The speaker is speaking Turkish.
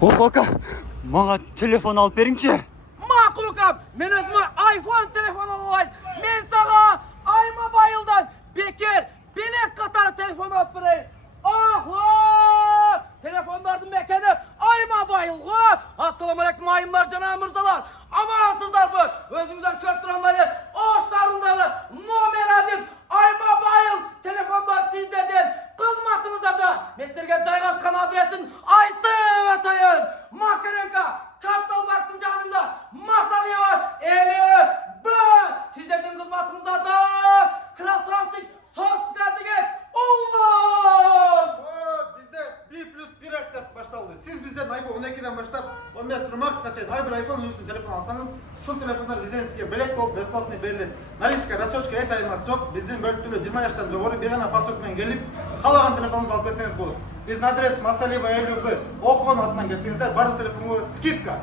Oka, bana telefon alıp verince. Ma'qul ukam, men özüme iPhone telefon alayım. Men sana iMobile'dan bekir bilek katar telefon alıp vereyim. Telefonlardan mekeni iMobile. Assalamu alaikum ayımlar, canım mırzalar. Amansızlar bu. Özünüzden kört duranları, oğuşlarındalı nomer edin. iMobile telefonlar sizlerden. Kızmatınızlarda meslerge caygaşkan adresin aytı atayın. Makarenka, Kapital Bank'ın canında masalı var. Eli B. Sizlerden kızmatınızlarda krasavçık sos gaziget. Allah! Bizde 1+1 aksiyası başladı. Siz bizden iPhone 12'den başlap 15 Pro Max kaçaydı. Her bir iPhone üstün telefon alsanız şu telefonlar lizensiye belek bol besplatını verilir. Nalişka, rasoçka hiç ayırmaz yok. Bizden böyle türlü 20 yaştan doğru bir ana pasokmen gelip kalagan telefonunuzu alıp etseniz olur. Biz adres Masaleva 50B. O fon hatından gelseniz de barı telefonu skitka.